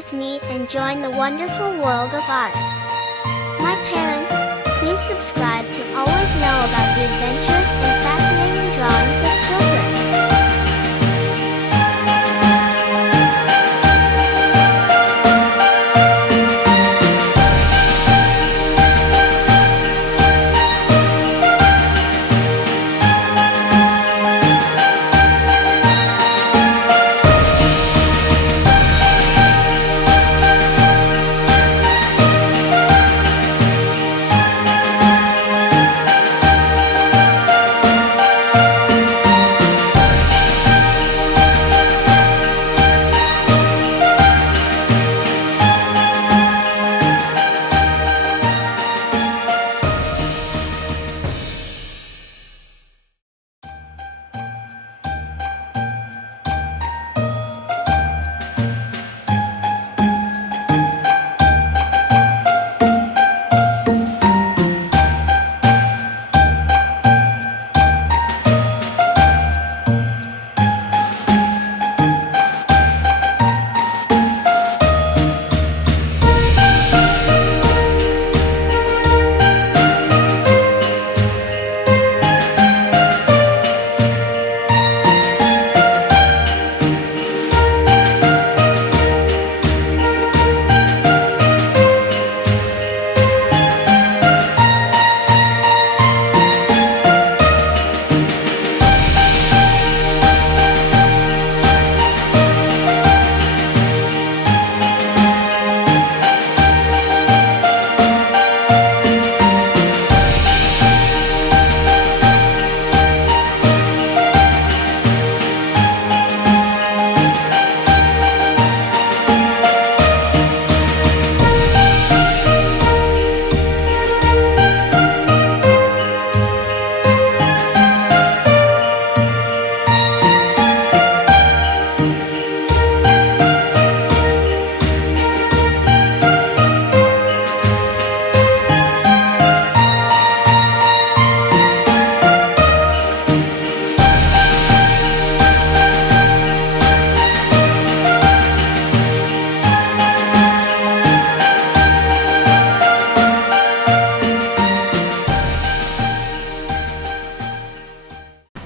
with me and join the wonderful world of art. My parents, please subscribe to always know about the adventures and fascinating drawings of children.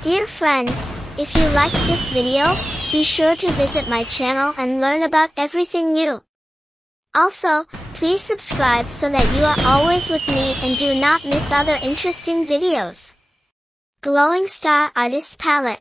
Dear friends, if you liked this video, be sure to visit my channel and learn about everything new. Also, please subscribe so that you are always with me and do not miss other interesting videos. Glowing Star Artist Palette.